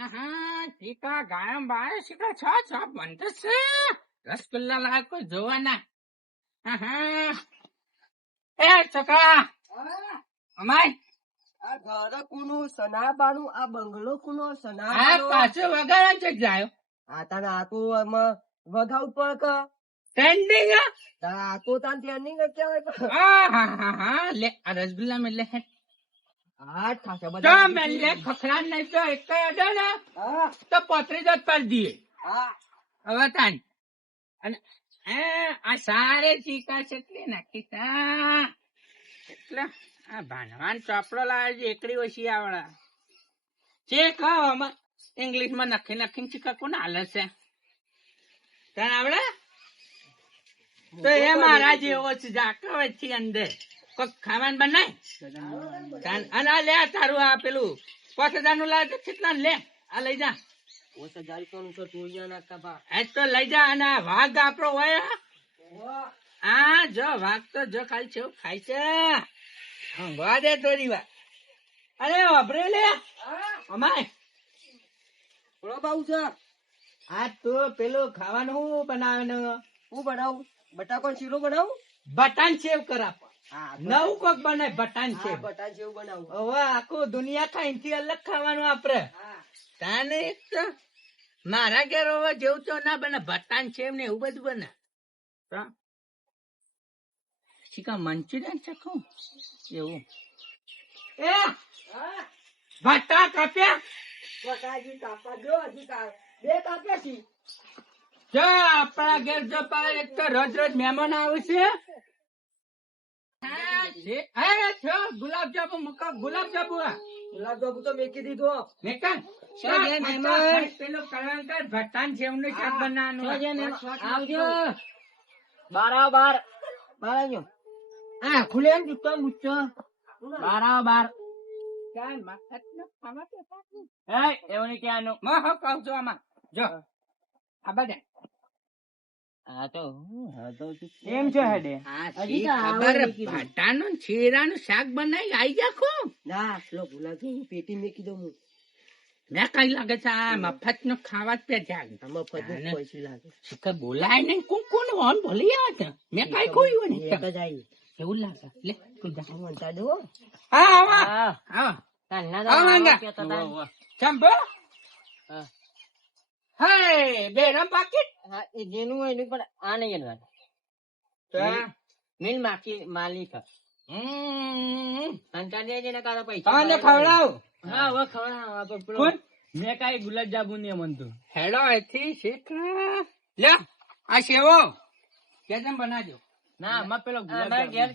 ટીકા ગાયમ બાય શીખા છ છ બનતો છે રસગુલ્લા લાગ કોઈ જોવાના. એ છોકરા અમાય આ ઘર કુનું સનાબાનું આ બંગલો કુનો આ સનાબાનો પાછો વગાડવા છે જાય આ તને આ તો એમાં વગાઉટ પર કે ટ્રેન્ડિંગ. આ તો તાન ટ્રેનિંગ કેવાય કે લે આ રસગુલ્લા મેં લે આ થાશે તો બધા મેં લે ખખડા નહીં તો એક અડે ને હા તો 35 પર દીએ હા હવે તાન. અને આ સારે ચીકા કેટલી નાખી તા એટલે આ ભાનવાન ચોપડો લાવે છે એકડી ઓછી આવડા છે કહો ઇંગ્લિશ માં નખી નખીને ચીકા કોને હાલે છે તને આવડે તો એ મારા જેવો છે જાકો વચ્ચે અંદર કોક ખાવાનું બનાય અને આ લે તારું આ પેલું 5000 નું લાવે તો કેટલા લે આ લઈ જા ઓ સજારી કોનું તો ટોળિયા ના કબા આજ તો લઈ જા. અને આ વાઘ આપણો હોય આ જો વાઘ તો જો ખાલી છે ખાય છે હંગવા દે થોડી વાર. અરે વાપરે લે અમાય બોલો બાબુ છે આ તો પેલું ખાવાનું શું બનાવવાનું હું બનાવું બટાકો શીરો બનાવું બટાન સેવ કરા હા નવું કોક બનાય બટાન સેવ. બટા જેવું બનાવું હવે આખું દુનિયા ખાઈ અલગ ખાવાનું આપડે હા તાને એક તો મારા ઘેર હવે જેવું તો ના બને બટાન સેવ ને એવું બધું બને શીખા મંચુરિયન ચખું એવું એ ભટ્ટા કાપ્યા બટાજી કાપા જો હજી બે કાપ્યા છી જો આપણા ઘેર જો પાછા એક તો રોજ રોજ મહેમાન આવે છે. ગુલાબજાંબુ મૂકો ગુલાબજાંબુ ગુલાબજાંબુ તો મેકી દીધો મેકન પેલું કળંકર ભટ્ટાન સેવનું શાક બનાવવાનું આવજો બાર આવજો હા ખુલે એમ જૂતો મુચ્ચો બાર એવું નહીં ક્યાંનું કહું છું આમાં જો આ બધા એમ છે હેડે ભટ્ટાનું શીરાનું શાક બનાવી આઈ જાખો ના પેલો ગુલાબજાંબુ પેટી મેકી દો હું મેં કઈ લાગે છે આ મફત નું ખાવા જ પે જાગ મફત પૈસા લાગે શીખર બોલાય નહીં કોણ હોન ભૂલી આવે છે મેં કઈ કોઈ નહીં એક જ આવી એવું લાગે લે તું જા મનતા દો હા આવા આવા ચંપો હે બેરમ પાકીટ હા એ જેનું હોય એનું પણ આ નહીં મિલ માલિક તને ખવડાવ હા હવે ખવડાવ મેં કઈ ગુલાબજાંબુ ને મનતું હેડો એથી શીખ લે આ સેવો કેમ બનાજો ના આમાં પેલો ગેસ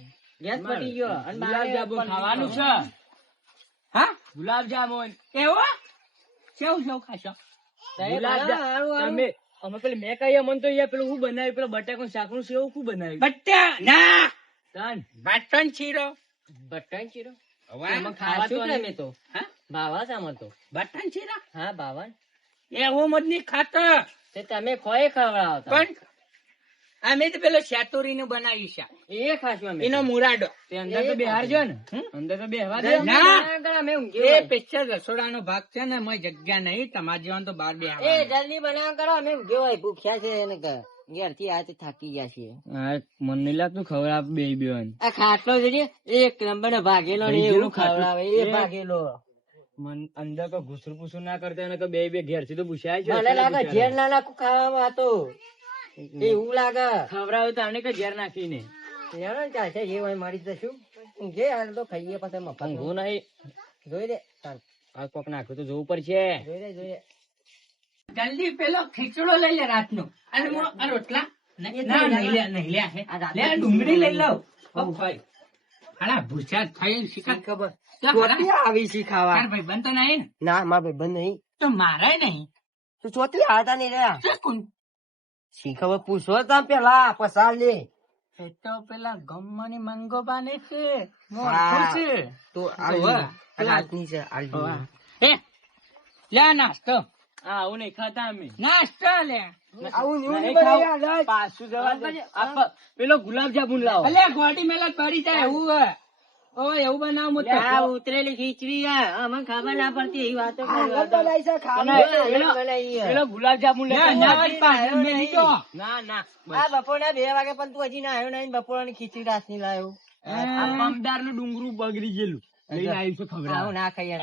પડી ગયો અને ગુલાબજાંબુ ખાવાનું છે. હા ગુલાબજાંબુ એવો કેવું કેવું ખાશો અમે પેલું મેં કહીએ મન તો પેલું હું બનાવ્યું પેલું બટાકા શાક નું સેવ શું બનાવ્યું બટ્ટા ના તાન બટન શીરો બટાકા શીરો હવે ખાશું તો ને અમે તો હા ભાવા છે અમાર તો બટન શીરા હા ભાવા એવું મત નહીં ખાતો તે તમે ખોય ખવડાવતા પણ અમે તો પેલો શેતુરી નું બનાવી છે એ ખાશું અમે એનો મુરાડો તે અંદર તો બેહારજો ને અંદર તો બેહવા દે ના અમે એ ઊંઘી પિક્ચર રસોડાનો ભાગ છે ને મય જગ્યા નહીં તમારે જેવાનું તો બહાર બે એ જલ્દી બનાવ કરો અમે ઊંઘ્યો હોય ભૂખ્યા છે એને ઘેર થી આ થાકી ગયા છીએ મને નહીં લાગતું ખવડાવ બે આ ખાટલો જોઈએ એક નંબર નો ભાગેલો ને એવું ખવડાવે એ ભાગેલો મન અંદર તો ઘૂસરું પૂસરું ના કરતા એને તો બે ઘેર થી તો પૂછાય છે મને લાગે ઝેર ના નાખું ખાવામાં હતો એવું લાગે ખવડાવે તો આને કે ઝેર નાખીને ચાલશે જે હોય મારી દશું જે હાલ તો ખાઈએ પછી મફત ઊંઘવું નહીં જોઈ દે આ કોક નાખ્યું તો જોવું પડશે જોઈ દે જલ્દી પેલો ખીચડો લઈ લે રાતનો અને આ રોટલા નહીં લે ડુંગળી લઈ લઉં હાલા ભૂસા થઈ શીખા ખબર ચોથી આવી શી ખાવા ભાઈ બન તો નહીં ને ના મારા ભાઈ બંધ નહીં તો મારાય નહીં તું ચોથી આવતા નહીં રહ્યા તો કોણ શી ખબર પૂછો તા પેલા પસાર લે એ તો પેલા ગમવાની મંગો બાને છે હા. છે તો આજની છે એ લે નાસ્તો આવું નહીં ખાતા અમે નાસ્તો લે આવું નહીં ખાવું. પાછું જવા દે. પેલો ગુલાબ જાંબુ લાવો અલે ગોડી મેલા પડી જાય એવું હે ઓ એવું બનાવ હું તો આ ઉતરેલી ખીચડી અમને ખબર ના પડતી એવી વાતો પેલો ગુલાબજાંબુ ના ના આ બપોરના 2 વાગે પણ તું હજી ના આવ્યો નહીં બપોરની ખીચડી રાતની લાવ્યો પમદાર નું ડુંગરું બગડી ગયેલું લઈને આવ્યું છે ખબર આવું ના ખાઈ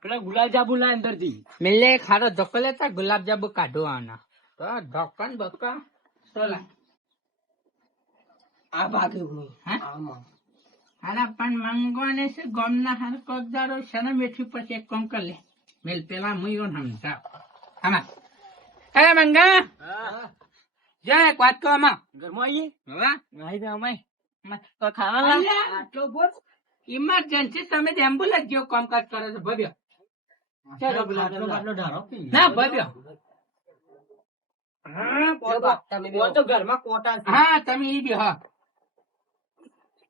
પેલા ગુલાબજાંબુ ના અંદર થી મિલે ખારો ધક્કો લેતા ગુલાબ જાંબુ કાઢો આના તો ધક્કન બક્કા ચલા આ ભાગે હારા પણ મંગવાને છે ગમના હાર કબજારો છે ને મેઠી પછી એક કામ કર લે મેલ પેલા મુયો સમજાવ આમાં એ મંગા જા એક વાત કહો આમાં ઘરમાં આવીએ હવે નહીં તો અમે તો ખાવા આટલો બોલ ઇમરજન્સી તમે એમ્બ્યુલન્સ જેવો કામકાજ કરો છો ભવ્ય ના ભવ્ય તો ઘરમાં કોટા હા તમે ઈ બી હા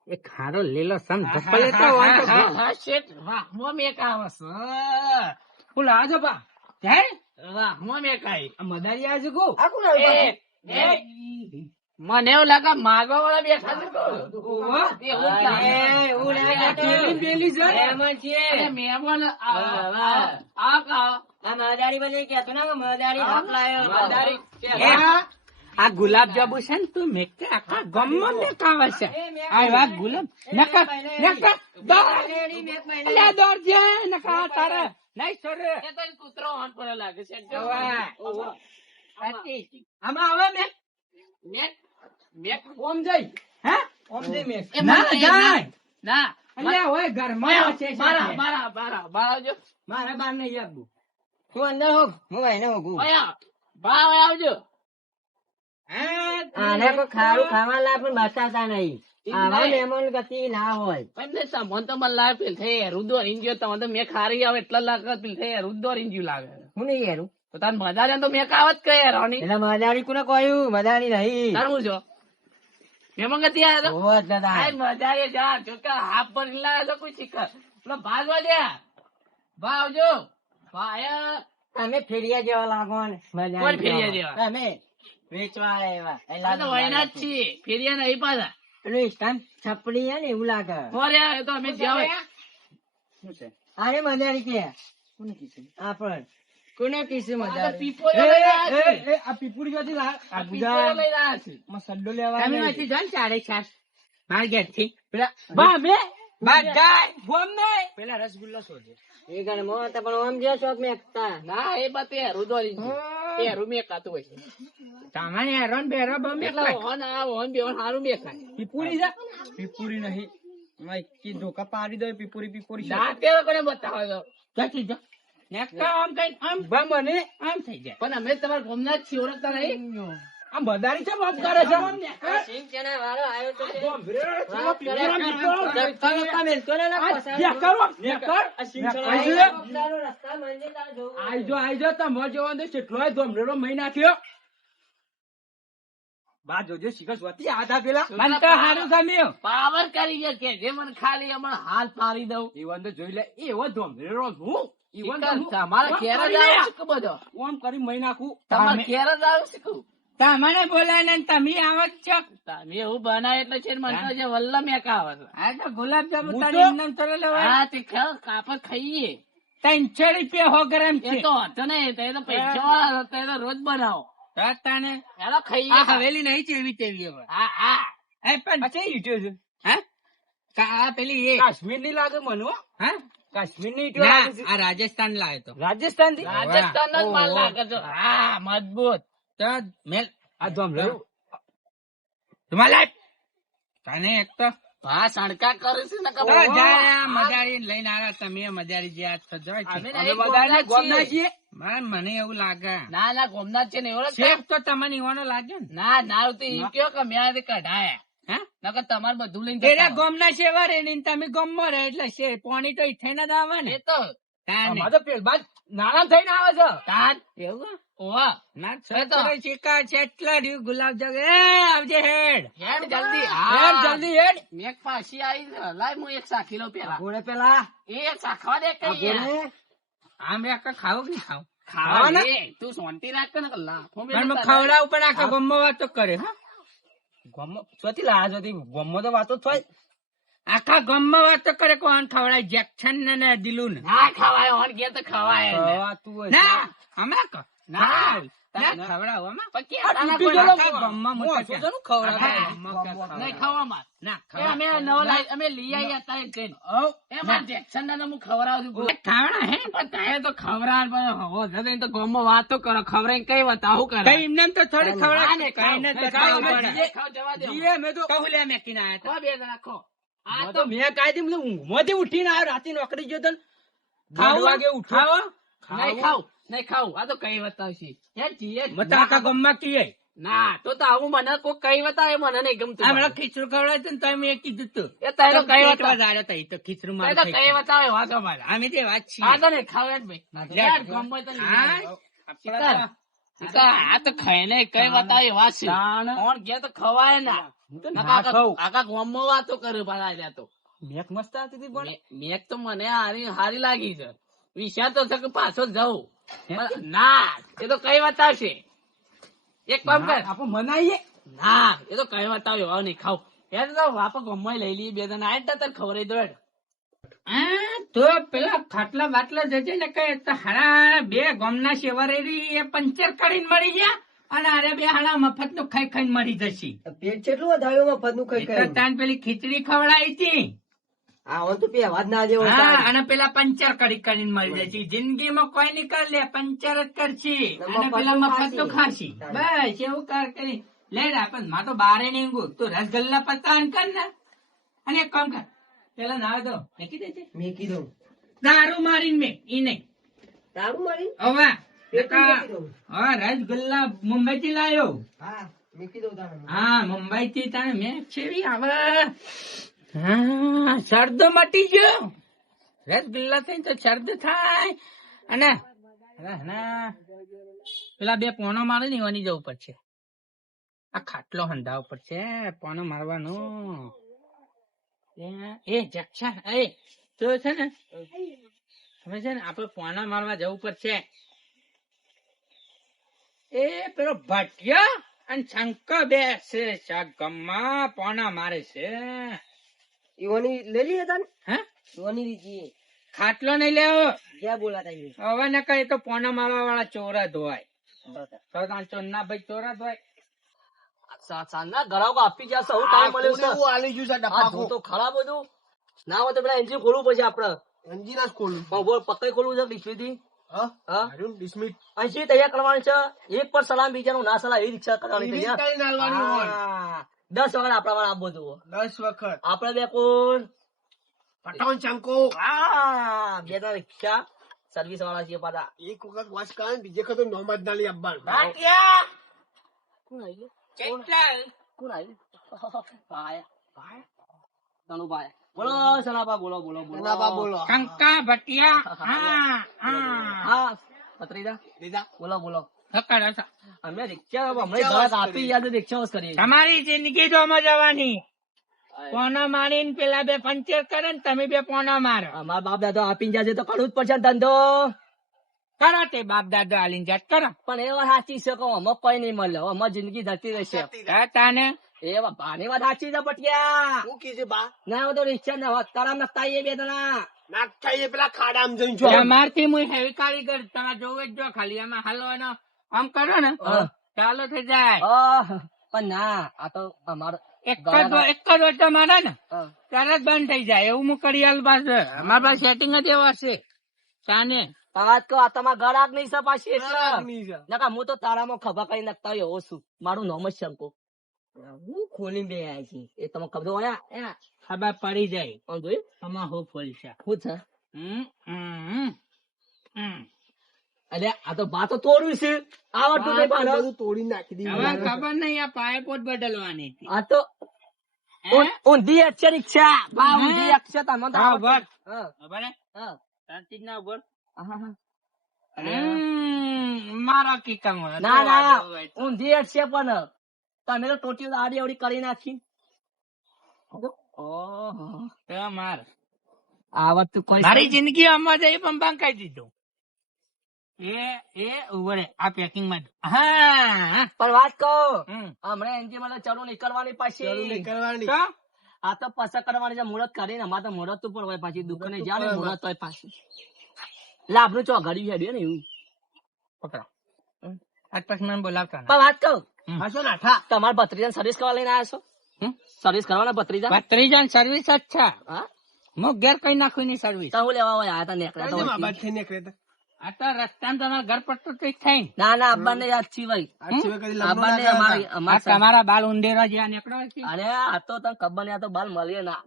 એ ખારો લીલો સમ ધપ્પો લેતો હોય તો હા શેઠ વાહ મો મેક આવસ ફૂલ આજો બા હે વાહ મો મેક આઈ આ મદારી આજો કો આ કોણ મને એવું લાગે માગવા વાળા બેઠા છે પેલી છે મહેમાન આ મદારી બને કેતો ના મદારી હાથ લાયો આ ગુલાબ જાંબુ છે ને તું મેકે આખા ગમમાં મેકાવે છે આ વાત ગુલાબ નકા નકા દોર જે નકા તારે નહીં છોડે એ તો કૂતરો હોન પર લાગે છે આમાં આવે મેક મેક મેક ઓમ જઈ હે ઓમ દે મેક ના જાય ના અલ્યા હોય ઘરમાં છે બારા જો મારા બાર નહીં આપવું તું અંદર હોગ હું એને હોગું બા આવજો આને કોઈ ખારું ખાવા લા પણ બતાતા નહીં આવા મહેમાન ગતિ ના હોય એમને તમન તો મન લાગે પેલ થઈ રુદો ઇન્જિયો તમન તો મે ખારી આવે એટલા લાગે પેલ થઈ રુદો ઇન્જિયો લાગે હું નહીં યારું તો તાર મદારી તો મે કાવત કહે રોની એટલે મદારી કોને કહ્યું મદારી નહીં તારું જો મહેમાન ગતિ આયા તો ઓ દાદા આ મદારી જા જોકા હાફ પર લાગે તો કોઈ શીખર પેલો ભાગવા દે ભાવજો ભાયા તમે ફેરિયા જેવા લાગો ને કોણ ફેરિયા જેવા તમે વેચવા આવ્યા એલા તો વયના જ છીએ ફેરિયા નહીં પાછા પેલું સ્ટાન છપડી ને એવું લાગે ઓરે એ તો અમે જાવ શું છે અરે મજારી કે કોને કીધું આપણ કોને કીધું મજારી પીપોરી લઈ રહ્યા આ પીપુડી જોતી લા આ પીપોરી લઈ રહ્યા છે માં સડ્ડો લેવા તમે માંથી જાન 4:30 માર ગેટ થી પેલા બા મે બાગાય ગોમ નહીં પેલા રસગુલ્લા શોધે એ ગણ મો તો પણ ઓમ જે શોખ મે એકતા ના એ બતે રુદોરી એ રૂમે કાતું હોય સામાન્ય હેરોન બેરો બમ એટલે ઓન આ ઓન બે ઓન હારું મે ખાય પીપુડી છે પીપુડી નહીં માઈ કી ધોકા પાડી દે પીપુડી દાંતે કોને બતાવો તો ક્યાંથી જો નેકા આમ કઈ આમ બમને આમ થઈ જાય પણ અમે તમાર ગોમના જ ઓળખતા નહીં આમ બધારી છે બાપ કરે છે સિંહ ચના વાળો આવ્યો તો આઈજો તમે જોવા દે કેટલો ધોમરેલો મહી નાખ્યો બા જોજો શિખર સ્વતી આધા પેલા મને તો હારું ગમ્યું પાવર કરી ગયો કે જે મને ખાલી હમણાં હાલ પાડી દઉં ઈવન તો જોઈ લે એવો ધોમરેલો હું ઈવન તમારા ઘેર જ આવે છે બધો ઓમ કરી મહી નાખું તમારા ઘેર જ આવે છે તમને બોલાય ને તમે આવો જ છો તમે એવું બનાવે એટલે છે મને તો જે વલ્લા મેકા આવે છે આ તો ગુલાબ જાંબુ તારી એમનેમ તરે લેવાય હા તે કાપડ ખાઈએ 300 રૂપિયા 100 ગ્રામ એ છે તો હતો ને તે તો પૈસા વાળા હતો, એ તો રોજ બનાવો તાને એનો ખાઈએ આ હવેલી નહીં ચેવી તેવી હવે હા હા એ પણ છે ઈટ્યો છે હે આ પેલી એ કાશ્મીર ની લાગે મને હે કાશ્મીર ની ઈટ્યો લાગે છે આ રાજસ્થાન લાવે તો રાજસ્થાન થી રાજસ્થાન નો જ માલ લાગે છે હા મજબૂત તો મેલ આ ધોમલો તમારે તને એક તો હા સણકા કરે છે ને તો જા મજારી લઈને આવ્યા તમે મજારી જે આજ તો જોઈ છે અમે મજારી ગોમના છીએ મને એવું લાગે ના ના ગોમનાથ છે ને એવો શેફ તો તમને ઈવાનો લાગે ને ના ના તો ઈ કયો કે મેં કઢાયા હે નકર તમારે બધું લઈને તેરા ગોમના સેવા રે ને તમે ગોમમાં રહે એટલે છે પાણી તો ઈથે ના જ આવે ને એ તો અમાર તો પેલ બાદ નાળા થઈને આવે છે તાન એવું ઓવા ના એ તો. છોકરો શીખા છે એટલા રહ્યું ગુલાબ જાગ એ આવજે હેડ હેડ જલ્દી હેડ જલ્દી હેડ મેક પાછી આવી છે લાય હું એક સાખી લઉં પેલા ગોળે પેલા એ સાખવા દે કઈ આમ એક ખાવ કે ખાવ ખાવા ને તું શાંતિ રાખ ને લાફો પણ ખવડાવ પણ આખા ગમમાં વાતો કરે હા ગમો ચોથી લાજ હતી ગમો તો વાતો થાય આખા ગામમાં વાતો કરે કોણ ખવડાય જેક્શન ને દિલું ને ના ખવાય ઓન કે તો ખવાય ખવાતું હોય. ના હમણાં ના. ખવડાવો હમણાં. પછી આ આના તૂટી કોઈ ગયેલો આખા ગામમાં મોસો મોટો છે ને ખવડાવે. આખા ગામમાં ગામમાં નહીં ખાવામાં ના એ અમે નવો લાવી અમે લઈ આવીએ અત્યારે જઈને હઉ. એમાં જેક્શન ને હું ખવડાવું છું ખાવડા હે પણ તારે તો ખવડાવ હવો જતો તો ગામમાં વાતો કરો ખવડાવીને કઈ બતાવું કરે કઈ એમને તો થોડી ના, ખવડાવે ને કઈ ને ખાવ. બતાવવું ખાવ, પડે. જીએ ખાવ, જવા દો. જીએ મેં તો કહું લે મેકીને આયા તા. ખો બે જણા ખો આ મેં તો તો મેં કાયદી મને ઊંઘમાંથી ઉઠીને આવ્યો રાતે નોકરી ગયો તો ને. ખાવું? 2 વાગે ઉઠ્યો. નહીં ખાવ નહીં ખાવ આ તો કઈ બતાવશે યાર જીએ મત આખા ગામમાં કીએ. ના તો આવું મને કોઈ કઈ બતાવે મને નહીં ગમતું હમણાં ખીચડું ખવડાવે છે ને તો મેં કીધું તું એ તારે કઈ પેટ બતાવે વધારે હતા, ઈ તો ખીચડું તારે મારું તો ખાઈ કઈ ગયું. બતાવે વાંચો મારે અમે તે વાત છીએ. આ તો નહીં ખાવ યાર ભાઈ યાર ગમો તો નહીં હા? શિકાર. શિકાર, આ તો ખાઈ નહીં કઈ બતાવે વાત છે તાણ. કોણ કે તો ખવાય ના હું તો નકા ના ખાઉં. આખા ગામમાં વાતો કરે પાછા તો મેક મસ્ત આવતી હતી પણ મેક તો મને હારી લાગી છે વિચાર તો છે કે પાછો જવું પણ ના એ તો કઈ બતાવશે એક કામ કર આપણે મનાઈએ. ના એ તો કઈ બતાવ્યો હવે નહીં ખાવ યાર તો વાપા ગમાઈ લઈ લઈએ બે જણા આય તાર ખવડાવી દો હેડ. હા, તો પેલા ખાટલા બાટલા જજે ને કઈ તો હારા બે ગામના શેવારેરી એ પંચર કરીને મળી ગયા અને અરે બે હાડા મફત નું ખાઈ ખાઈને મરી જશે. પેટ કેટલું વધાર્યું મફતનું ખાઈ એ તો ખાઈને. તાન પેલી ખીચડી ખવડાવી હતી. આ હવે તો પહેવા જ ના જેવો હા, તાણ. અને પેલા પંચર કરીને મરી જશે. જિંદગીમાં કોઈ નહીં કર લે પંચર જ કરશે અને પેલા મફત નું ખાશી. બસ એવું કર કરી લે પણ માં તો બારે નહીં ઊંઘું. તું રસગલ્લા પતાન કર ને અને એક કામ કર પેલા નાવે દો મેકી દેજે. મેં કીધું દારૂ મારીને મેં ઈ નહીં તારું મારી હવે પેટનું મેં કીધું. હા રસગુલ્લા મુંબઈ થી લાયો. હા મેં કીધું તારે. હા મુંબઈ થી તાણે મેં છેવી આવે. હા શરદો મટી ગયો. રસગુલ્લા થઈ તો શરદ થાય અને પેલા બે પોનો મારે ને એવાની જવું પડશે. આ ખાટલો હંધાવ પડશે પોનો મારવાનો. એ જક્ષા એ તો છે ને હવે છે ને આપડે પોના મારવા જવું પડશે. એ પેલો ભટિયા અને શંકર બે છે ગમમાં પોના મારે છે. ઈવાની લઈ લઈએ તાન. હે ઈવાની લીધી. ખાટલો નહીં લેવો જ્યાં બોલાતા ઈ. હવે ને કઈ તો પોના મારવા વાળા ચોરા ધોવાય. તો તાર ચોરના ભાઈ ચોરા ધોવાય. સાંજના ગળાઓ આપી જશે હું ટાઈમ મળ્યો છે આ જો તો ખરાબ બધું ના હોય તો પેલા એન્જિન ખોલવું પડશે આપડે એન્જિન જ ખોલું. બોલ પકડી ખોલવું છે ડિસ્પ્લેથી અહીંથી તૈયાર કરવાની છે એક પર સલામ બીજાનું ના સલામ એવી રિક્ષા કરવાની તૈયાર 10 વખત આપડા વાળા આપવું જોઈએ 10 વખત. આપડે બે કોણ પટાઉન ચંકો. બે જણા રિક્ષા સર્વિસ વાળા છીએ પાછા એક વખત વાસ કાન બીજે વખત નોમ જ ના લઈ આપવાનું. કોણ આવી કેટલા કોણ આવી ભાઈ તનુ ભાઈ બોલો સનાબા બોલો બોલો સનાબા બોલો. શંકા ભટિયા. હા હા હા પત્રીદા લીધા. બોલો બોલો હકારો છો. અમે રિક્ષા હમણાં ઘરાક આપી યાદ રિક્ષા કરીએ તમારી જિંદગી જો જવાની પોના મારીને પેલા બે પંચર કરે ને તમે બે પોના મારો. અમારા બાપ દાદા આપીને જાય તો કરવું જ પડશે ને ધંધો કરો તે બાપ દાદા આલીને જાત કરો. પણ એ વાત સાચી છે કહું અમે કઈ નહીં મળે અમારી જિંદગી જતી રહેશે તાને એ ભાની વાત સાચી છે પટિયા શું કીધું બા? ના બધો રિક્ષા ના વાત તારા નખતા એ બે જણા નાખતા એ પેલા ખાડામાં જઈને જો. અમારથી હું હેવી કારીગર તમારે જોવે જ જો ખાલી આમાં હાલવાનો આમ કરો ને હા. ચાલો થઈ જાય. પણ ના આ તો અમારો એક જ ઓટો મારે ને ત્યારે જ બંધ થઈ જાય એવું હું કરી હાલ પાસે અમારા પાસે સેટિંગ જ એવા છે તાને વાત કહો આ તમારા ગળાક નહીં છે પાછી એટલે ગળાકની છે. નકા હું તો તારામાં ખભા કરી નાખતા હોય એવો છું મારું નામ જ શંકો હું ખોલીને બે આયા છીએ. એ તમે કબજો આયા ખબર પડી જાય આમ જોયું આમાં હું ફૂલ છે. શું છે હમ. અરે આ તો બા તો તોડ્યું છે આવડતું નહીં આ પણ બધું તોડી નાખી દીધું. હવે ખબર નહીં આ પાઇપો જ બદલવાની હતી. આ તો હે? ઊંધી અક્ષર રિક્ષા બા હે? ઊંધી અક્ષર તમને તો હા, આવડતું. બસ. હા, ખબર હે? હા. શાંતિ જ ના બોલ. હા, હા. મારા કિકામાં ના ના ઊંધી અક્ષર પણ તમે તો ટોટી આડી અવડી કરી નાખી ઓહો માર આવડતું કોઈ મારી જિંદગી આમાં જઈ પણ બંકાઈ દીધું. એ ઉભરે આ પેકિંગ માં હા પણ વાત કહો હમ. હમણાં એનજી મને ચડું નીકળવાની પાછી ચાલુ નહીં કરવાની. તો? આ તો પસંદ કરવાની છે મુહૂર્ત કરીને અમારે તો મુહૂર્ત ઉપર હોય પાછી દુકાને જ્યાં ને મુહૂર્ત હોય પાછી લાભનું ચોઘડિયું હેડ્યું ને એવું પકડો આજ પછી મને બોલાવતા ના. પણ વાત કહું હશો નાઠા તમારા ભત્રીજા સર્વિસ કરવા લઈને આવ્યા છો હમ? સર્વિસ કરવાના ભત્રીજા ભત્રીજાની સર્વિસ જ છે હા હું ઘેર કઈ નાખું ની સર્વિસ. તો હું લેવા હોય આ તા નીકળ્યા તો મા વચ્ચે. બાદ થઈને નીકળે તો આ તો રસ્તામાં તમારા ઘર પર તો કંઈક થાય ને. ના ના અબ્બા ને યાદ છી ભાઈ આ સિવાય કદી લગ્ન અબ્બા ને ના અમારી કરતા. આ અમારી તમારા બાલ ઉંદેરા જ્યાં નીકળો છે અરે આ તો તને ખબર નહીં આ તો બાલ મળીએ ના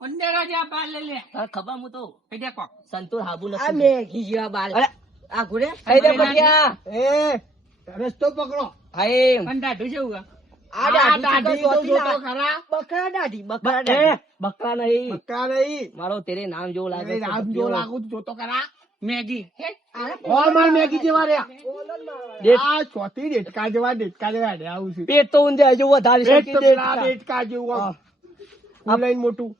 ઉંદેરા જ્યાં બાલ લઈ લે તને ખબર હું તો કઈ દે કોક. સંતૂર હાબુ આ નથી મેઘી જેવા બાલ અરે આ ઘોડે કઈ દે પટિયા એ રસ્તો પકડો હાય પણ દાઢું છે એવું આ દાઢી તો જોતી જોતો ના. ખરા બકરા દાઢી બકરા એ, દાઢી બકરા નહીં બકરા નહીં મારો તેરે નામ જેવું લાગે અરે છે, રામ પટિયો. જો લાગુ તો જોતો ખરા મેગી હે? ઓર માર મેઘી જેવા રે દેખ. આ ચોથી ડેટકા જેવા રે આવું છે પેટ તો ઊંધે હજુ વધારી પેટ શકી તો દે. પેલા ડેટકા જેવું આમ. ફૂલાઈને મોટું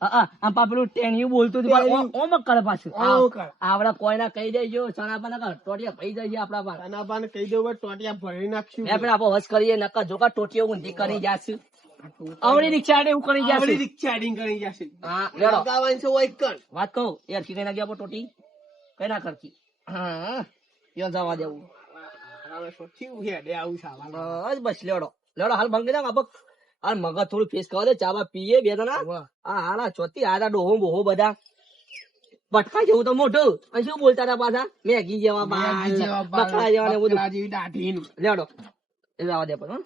આમ પેલું ટેણિયું બોલતું હતું પણ ટેણિયું. ઓમ જ કરે પાછું ઓમ કરે. આવડા કોઈના કહી દેજો ચણાપા ના ટોટિયા પૈ જાય છે આપડા પાસે તનાબાને કહી દઉં હવે ટોટિયા ભરી નાખશું મેં પણ આપો વસ કરીએ નકા જોકા ટોટીઓ ઊંધી કરી જાશું આવડી રિક્ષા એવું કરી આવડી જાશું રિક્ષા હેડિંગ કરી જશે હા લેડો લગાવવાની છે હોય કર વાત કહું યાર કી કઈ ના ગયા ટોટી કઈ ના કરતી હા યો જવા દેવું હવે સોચી હેડે આવું સાવાનું બસ બસ લેડો લેડો હાલ ભંગી ના બાપક હાલ મગજ થોડું ફેસ કરવા દે ચાબા પીએ બે જણા હા હાલા ચોથી આડા ડોહો બોહો બધા પટકા જેવું તો મોટું અને શું બોલતા હતા પાછા મેગી જેવા બાલ બકરા જેવા ને બધું બકરા જેવી દાઢી લેડો એ જવા દે પણ હો.